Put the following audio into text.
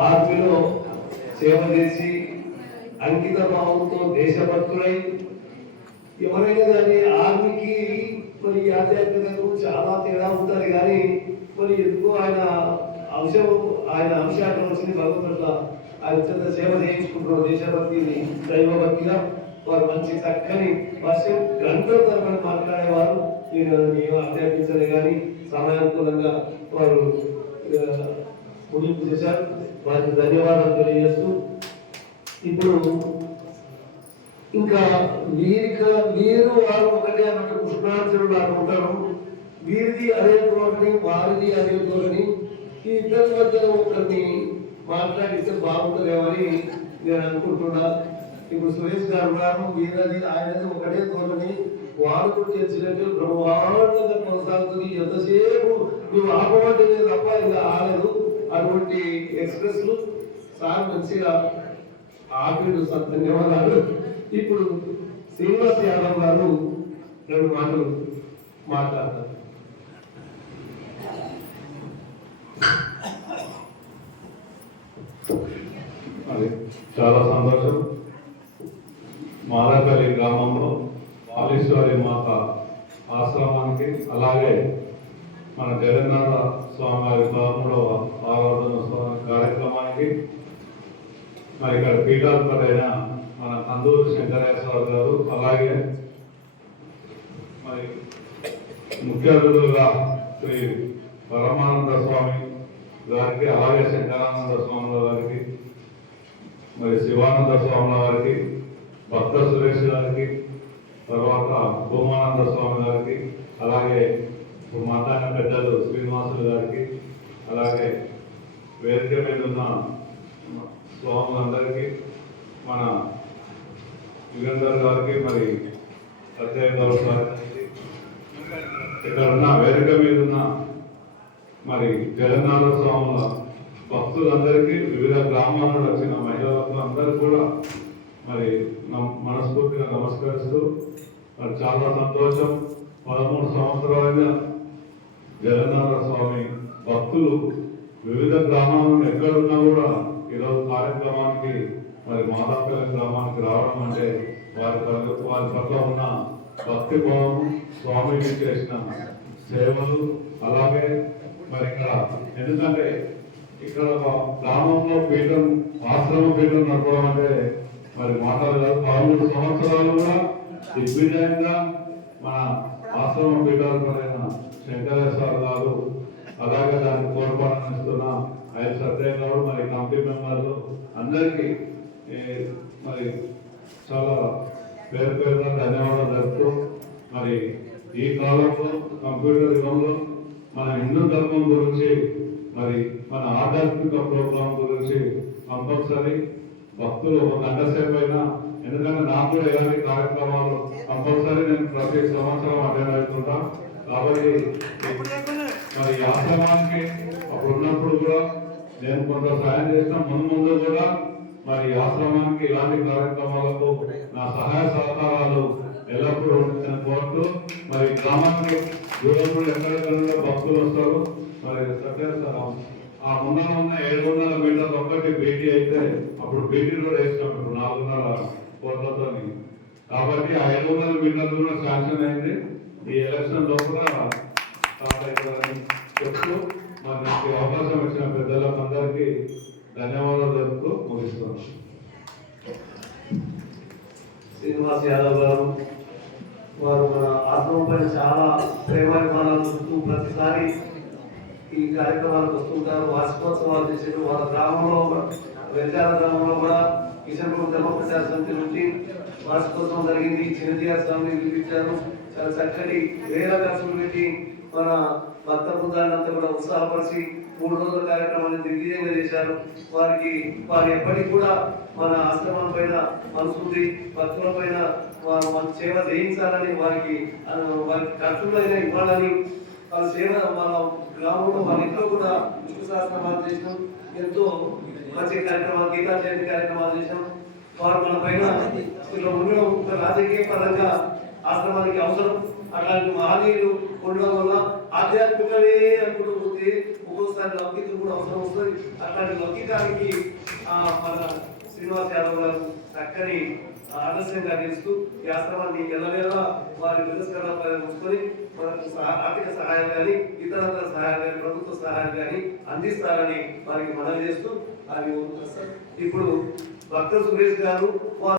ఆర్మీలో సేవ చేసి అంకిత భావంతో దేశభక్తులై ఎవరైనా కానీ ఆర్మీకి మరి ఈ ఆధ్యాత్మికతకు చాలా తేడా ఉంటారు కానీ మరి ఎందుకో ఆయన అంశం ఆయన అంశాన్ని వచ్చింది భగవంతుల ఆయన చెంత సేవ చేయించుకుంటున్నారు దేశభక్తిని దైవభక్తిగా వారు మంచి చక్కని వర్షం గంటల తరబడి మాట్లాడేవారు. నేను నేను కానీ సమయానుకూలంగా వారు ముగింపు చేశారు వారికి ధన్యవాదాలు తెలియజేస్తూ ఇప్పుడు ఇంకా వీరిక వీరు వారు ఒకటే అన్నట్టు కృష్ణార్జునుడు వారు ఉంటారు. వీరిది అదే ధోరణి వారిది అదే ధోరణి. ఈ ఇద్దరి మధ్యలో ఒకరిని మాట్లాడిస్తే బాగుంటుందేమని నేను అనుకుంటున్నా. ఇప్పుడు సురేష్ గారు ఉన్నారు. వీరది ఆయనది ఒకటే ధోరణి. వారు కూడా చేసినట్టు బ్రహ్మాండంగా కొనసాగుతుంది. ఎంతసేపు నువ్వు ఆపమంటే తప్ప ఇంకా ఆగదు అటువంటి ఎక్స్ప్రెస్లు. సార్ మంచిగా ఆపిడు సార్. ధన్యవాదాలు. ఇప్పుడు శ్రీనివాస్ యాదవ్ గారు రెండు మాటలు మాట్లాడతారు. చాలా సంతోషం. మారాపల్లి గ్రామంలో బాలేశ్వరి మాత ఆశ్రమానికి అలాగే మన జగన్నాథ స్వామి వారి పదమూడవ ఆరాధనోత్సవ కార్యక్రమానికి మరి ఇక్కడ పీఠాధిపతైన మన కందూరు శంకరేశ్వర గారు అలాగే మరి ముఖ్య అతిథులుగా శ్రీ పరమానంద స్వామి గారికి అలాగే శంకరానంద స్వామి గారికి మరి శివానంద స్వామి వారికి భక్త సురేష్ గారికి తర్వాత భూమానంద స్వామి గారికి అలాగే మాతాన పెద్దలు శ్రీనివాసులు గారికి అలాగే వేదిక మీద ఉన్న స్వాములందరికీ మన యుగంధర్ గారికి మరి సత్య గౌరవ్ గారికి ఇక్కడ ఉన్న వేదిక మీద ఉన్న మరి జగన్నాథ స్వాముల భక్తులందరికీ వివిధ గ్రామాల నుండి వచ్చిన మహిళలకు అందరూ కూడా మరి మనస్ఫూర్తిగా నమస్కరిస్తూ మరి చాలా సంతోషం. పదమూడు సంవత్సరాలుగా జగన్నాథ స్వామి భక్తులు వివిధ గ్రామాలను ఎక్కడున్నా కూడా ఈరోజు కార్యక్రమానికి మరి మాదాపల్లి గ్రామానికి రావడం అంటే వారి పట్ల వారి పట్ల ఉన్న భక్తి భావం స్వామికి చేసిన సేవలు. అలాగే మరి ఇక్కడ ఎందుకంటే ఇక్కడ గ్రామంలో పీఠం ఆశ్రమ పీఠం నడపడం అంటే మరి మాటలు పదమూడు సంవత్సరాలు కూడా దిగ్విజయంగా మన ఆశ్రమ పీఠాధిపరైన శంకరేశ్వర గారు అలాగే దానికి తోడ్పాటు ఇస్తున్న ఆయన సత్య గారు కమిటీ మెంబర్లు అందరికీ మరి చాలా పేరు పేరున ధన్యవాదాలు తెలుపుతూ మరి ఈ కాలంలో కంప్యూటర్ యుగంలో మన హిందూ ధర్మం గురించి మరి మన ఆధ్యాత్మిక ప్రోగ్రాం గురించి కంపల్సరీ భక్తులు ఒక గంట సేపు అయినా ఎందుకంటే నాకు కూడా ఎలాంటి కార్యక్రమాలు కంపల్సరీ నేను ప్రతి సంవత్సరం అటెండ్ అవుతుంటా. కాబట్టి మరి ఆశ్రమానికి అప్పుడు ఉన్నప్పుడు కూడా నేను కొంత సాయం చేసిన ముందు ముందు కూడా మరి ఆశ్రమానికి ఇలాంటి కార్యక్రమాలకు నా సహాయ సహకారాలు ఎల్లప్పుడూ ఉంటుందని కోరుతూ మరి గ్రామానికి దూరంలో ఎక్కడెక్కడ భక్తులు వస్తారు. మరి సత్యేశ్వరం ఆ ముందు ఉన్న ఏడున్నర వందల మీటర్లు ఒక్కటి భేటీ అయితే అప్పుడు భేటీ రోడ్ వేస్తాం ఇప్పుడు నాలుగున్నర కోట్లతో కాబట్టి ఆ ఐదు వందల మీటర్లు కూడా శాంక్షన్ అయింది. ఈ ఎలక్షన్ లోపల స్టార్ట్ అవుతుందని చెప్తూ మరి నాకు అవకాశం ఇచ్చిన పెద్దలకు అందరికీ ధన్యవాదాలు జరుపుతూ ముగిస్తున్నాను. శ్రీనివాస్ యాదవ్ గారు వారు మన ఆత్మపై చాలా ప్రేమాభిమానాలు చూస్తూ ప్రతిసారి ఈ కార్యక్రమాలకు వస్తుంటారు. వార్షికోత్సవాలు చేసేటు వాళ్ళ గ్రామంలో వెంకాల గ్రామంలో కూడా కిషన్పూర్ ధర్మప్రచార సమితి నుంచి వార్షికోత్సవం జరిగింది. చిన్నజీఆర్ స్వామిని పిలిపించారు చాలా చక్కటి వేల ఖర్చులు పెట్టి మన భక్త బృందాన్ని అంతా కూడా ఉత్సాహపరిచి మూడు రోజుల కార్యక్రమాన్ని దిగ్విజయంగా చేశారు. వారికి వారు ఎప్పటికీ కూడా మన ఆశ్రమం పైన మనసుంది భక్తుల పైన వారు మన సేవ చేయించాలని వారికి వారికి ఖర్చులు అయినా ఇవ్వాలని వాళ్ళ సేవ మన గ్రామంలో మన ఇంట్లో కూడా విష్ణు సహస్రనామాలు చేసినాం. ఎంతో మంచి కార్యక్రమాలు గీతా జయంతి కార్యక్రమాలు చేసినాం. వారు మన పైన ఇలా ఉండడం ఒక రాజకీయ పరంగా ఆశ్రమానికి అవసరం. అలాంటి మహనీయులు ఉండడం వల్ల ఆధ్యాత్మికమే అనుకుంటూ పోతే ఒక్కోసారి లౌకికం కూడా అవసరం వస్తుంది. అట్లాంటి లౌకికానికి ఆ, మన శ్రీనివాస్ యాదవ్ గారు చక్కని ఆదర్శంగా నిలుస్తూ ఈ ఆశ్రమాన్ని ఎల్లవేళ వారి నిరస్కరణ ఉంచుకొని మనకు ఆర్థిక సహాయం కానీ ఇతరత్ర సహాయం కానీ ప్రభుత్వ సహాయం కానీ అందిస్తారని వారికి మనవి చేస్తూ అది ఇప్పుడు భక్త సురేష్ గారు వారు